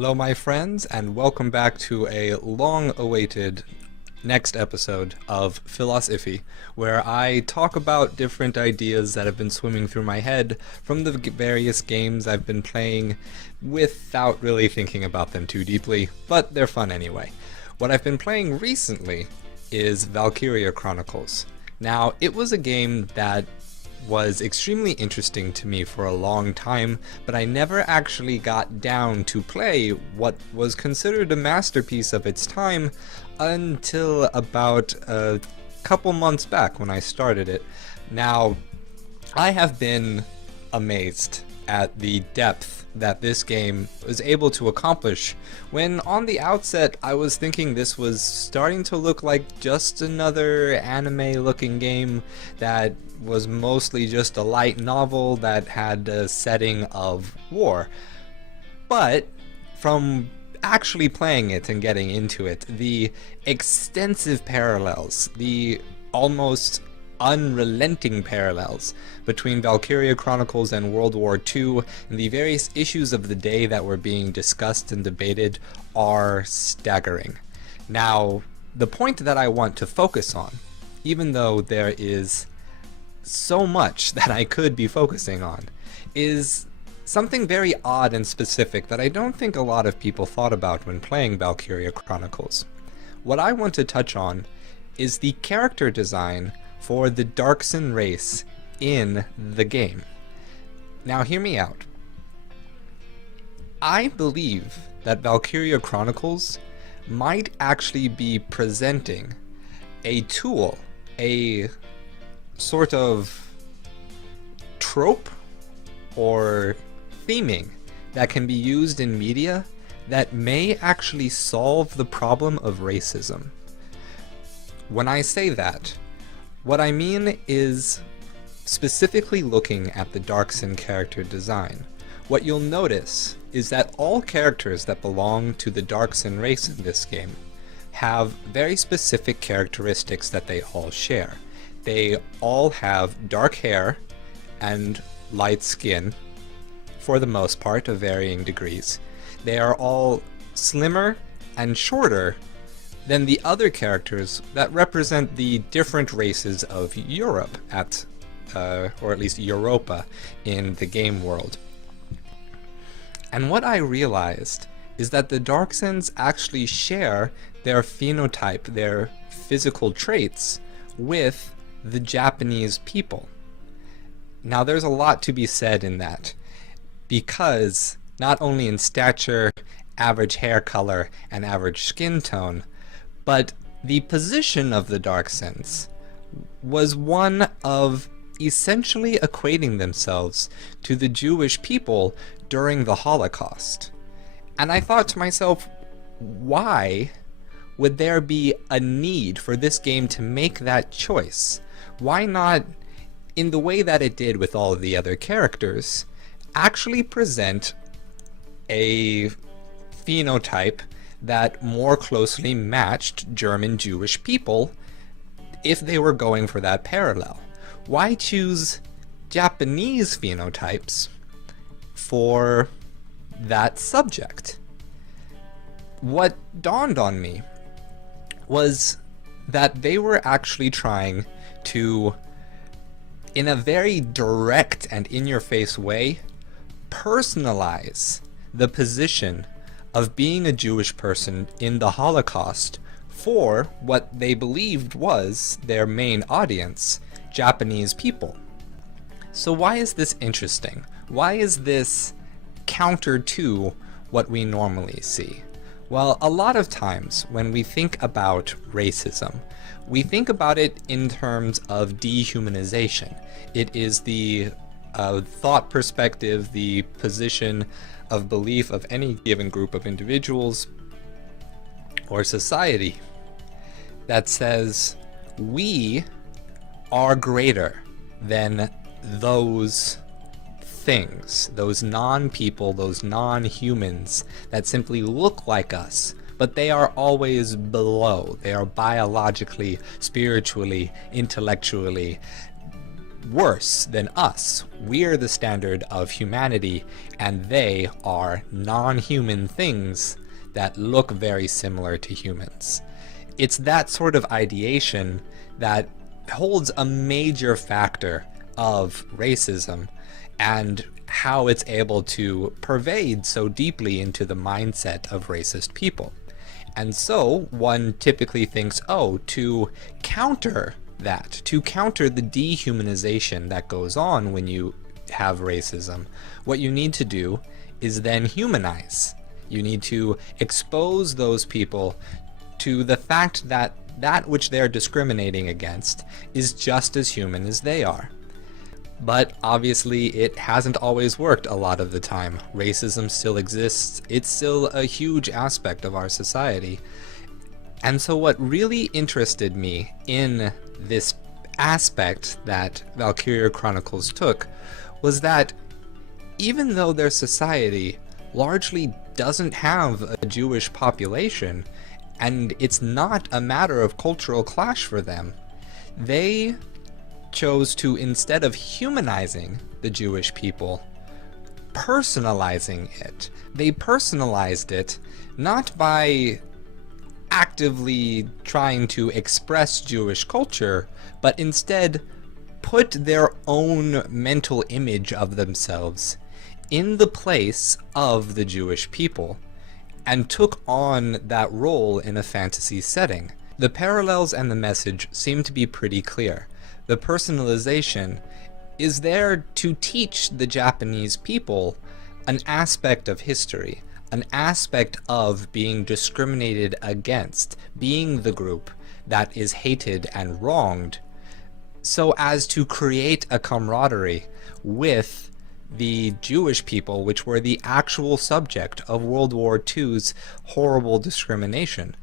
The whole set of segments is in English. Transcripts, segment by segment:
Hello, my friends, and welcome back to a long-awaited next episode of Philos-Iffy, where I talk about different ideas that have been swimming through my head from the various games I've been playing without really thinking about them too deeply, but they're fun anyway. What I've been playing recently is Valkyria Chronicles. Now, it was a game that was extremely interesting to me for a long time, but I never actually got down to play what was considered a masterpiece of its time until about a couple months back when I started it. Now, I have been amazed at the depth that this game was able to accomplish when on the outset I was thinking this was starting to look like just another anime looking game that was mostly just a light novel that had a setting of war. But from actually playing it and getting into it, the extensive parallels, the almost unrelenting parallels between Valkyria Chronicles and World War II and the various issues of the day that were being discussed and debated are staggering. Now, the point that I want to focus on, even though there is so much that I could be focusing on, is something very odd and specific that I don't think a lot of people thought about when playing Valkyria Chronicles. What I want to touch on is the character design for the Darkson race in the game. Now hear me out. I believe that Valkyria Chronicles might actually be presenting a tool, a sort of trope or theming that can be used in media that may actually solve the problem of racism. When I say that, what I mean is specifically looking at the Darkson character design. What you'll notice is that all characters that belong to the Darkson race in this game have very specific characteristics that they all share. They all have dark hair and light skin, for the most part, of varying degrees. They are all slimmer and shorter than the other characters that represent the different races of Europe or at least Europa in the game world. And what I realized is that the Darksons actually share their phenotype, their physical traits, with the Japanese people. Now there's a lot to be said in that, because not only in stature, average hair color, and average skin tone, but the position of the Darksons was one of essentially equating themselves to the Jewish people during the Holocaust. And I thought to myself, why would there be a need for this game to make that choice? Why not, in the way that it did with all of the other characters, actually present a phenotype that more closely matched German Jewish people if they were going for that parallel? Why choose Japanese phenotypes for that subject? What dawned on me was that they were actually trying to, in a very direct and in-your-face way, personalize the position of being a Jewish person in the Holocaust for what they believed was their main audience, Japanese people. So why is this interesting? Why is this counter to what we normally see? Well, a lot of times when we think about racism, we think about it in terms of dehumanization. It is the thought perspective, the position of belief of any given group of individuals or society that says we are greater than those things, those non-people, those non-humans that simply look like us, but they are always below. They are biologically, spiritually, intellectually, worse than us. We're the standard of humanity, and they are non-human things that look very similar to humans. It's that sort of ideation that holds a major factor of racism and how it's able to pervade so deeply into the mindset of racist people. And so one typically thinks, oh, to counter that, to counter the dehumanization that goes on when you have racism, what you need to do is then humanize. You need to expose those people to the fact that that which they're discriminating against is just as human as they are. But obviously it hasn't always worked a lot of the time. Racism still exists. It's still a huge aspect of our society. And so what really interested me in this aspect that Valkyria Chronicles took was that even though their society largely doesn't have a Jewish population, and it's not a matter of cultural clash for them, they chose to, instead of humanizing the Jewish people, personalizing it. They personalized it not by actively trying to express Jewish culture, but instead put their own mental image of themselves in the place of the Jewish people, and took on that role in a fantasy setting. The parallels and the message seem to be pretty clear. The personalization is there to teach the Japanese people an aspect of history, an aspect of being discriminated against, being the group that is hated and wronged, so as to create a camaraderie with the Jewish people, which were the actual subject of World War II's horrible discrimination.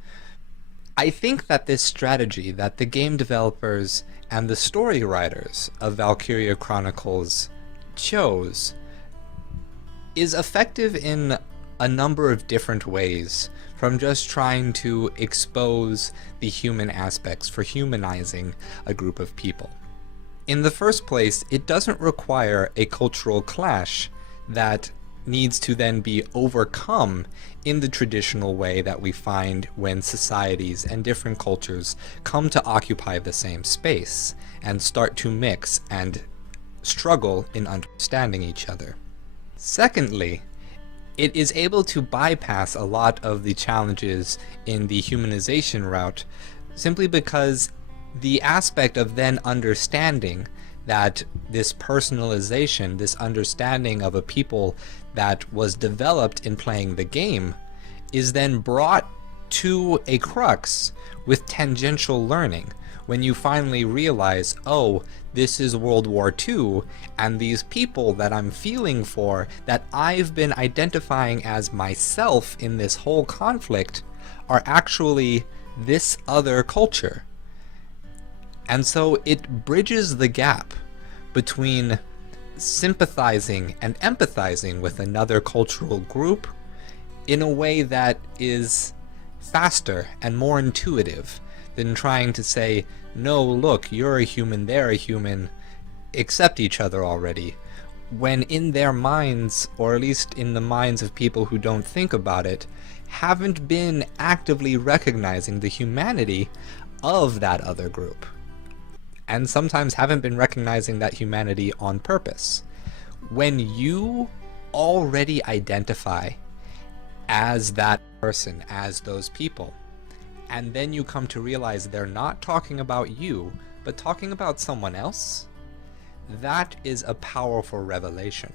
I think that this strategy that the game developers and the story writers of Valkyria Chronicles chose is effective in a number of different ways, from just trying to expose the human aspects for humanizing a group of people. In the first place, it doesn't require a cultural clash that needs to then be overcome in the traditional way that we find when societies and different cultures come to occupy the same space and start to mix and struggle in understanding each other. Secondly, it is able to bypass a lot of the challenges in the humanization route simply because the aspect of then understanding that this personalization, this understanding of a people that was developed in playing the game, is then brought to a crux with tangential learning. When you finally realize, oh, this is World War II, and these people that I'm feeling for, that I've been identifying as myself in this whole conflict, are actually this other culture. And so it bridges the gap between sympathizing and empathizing with another cultural group in a way that is faster and more intuitive than trying to say, no, look, you're a human, they're a human, accept each other already. When in their minds, or at least in the minds of people who don't think about it, haven't been actively recognizing the humanity of that other group. And sometimes haven't been recognizing that humanity on purpose. When you already identify as that person, as those people, and then you come to realize they're not talking about you, but talking about someone else, that is a powerful revelation.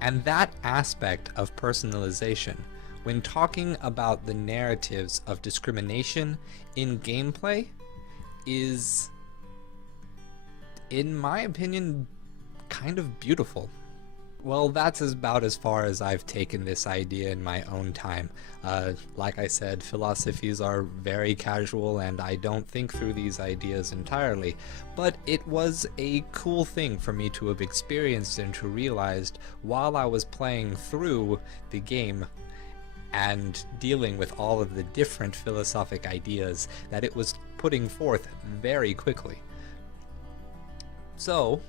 And that aspect of personalization, when talking about the narratives of discrimination in gameplay, is, in my opinion, kind of beautiful. Well, that's about as far as I've taken this idea in my own time. Like I said, philosophies are very casual and I don't think through these ideas entirely, but it was a cool thing for me to have experienced and to realized while I was playing through the game and dealing with all of the different philosophic ideas that it was putting forth very quickly. So,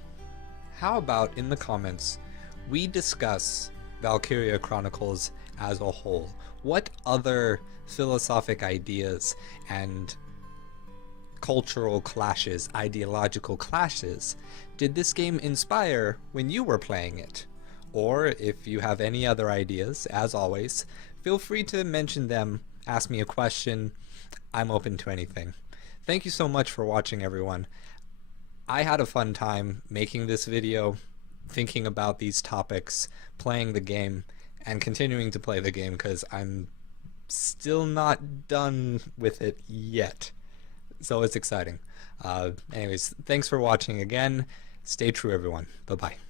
how about in the comments we discuss Valkyria Chronicles as a whole? What other philosophic ideas and cultural clashes, ideological clashes, did this game inspire when you were playing it? Or if you have any other ideas, as always, feel free to mention them, ask me a question. I'm open to anything. Thank you so much for watching, everyone. I had a fun time making this video, thinking about these topics, playing the game, and continuing to play the game because I'm still not done with it yet. So it's exciting. Anyways, thanks for watching again. Stay true, everyone. Bye-bye.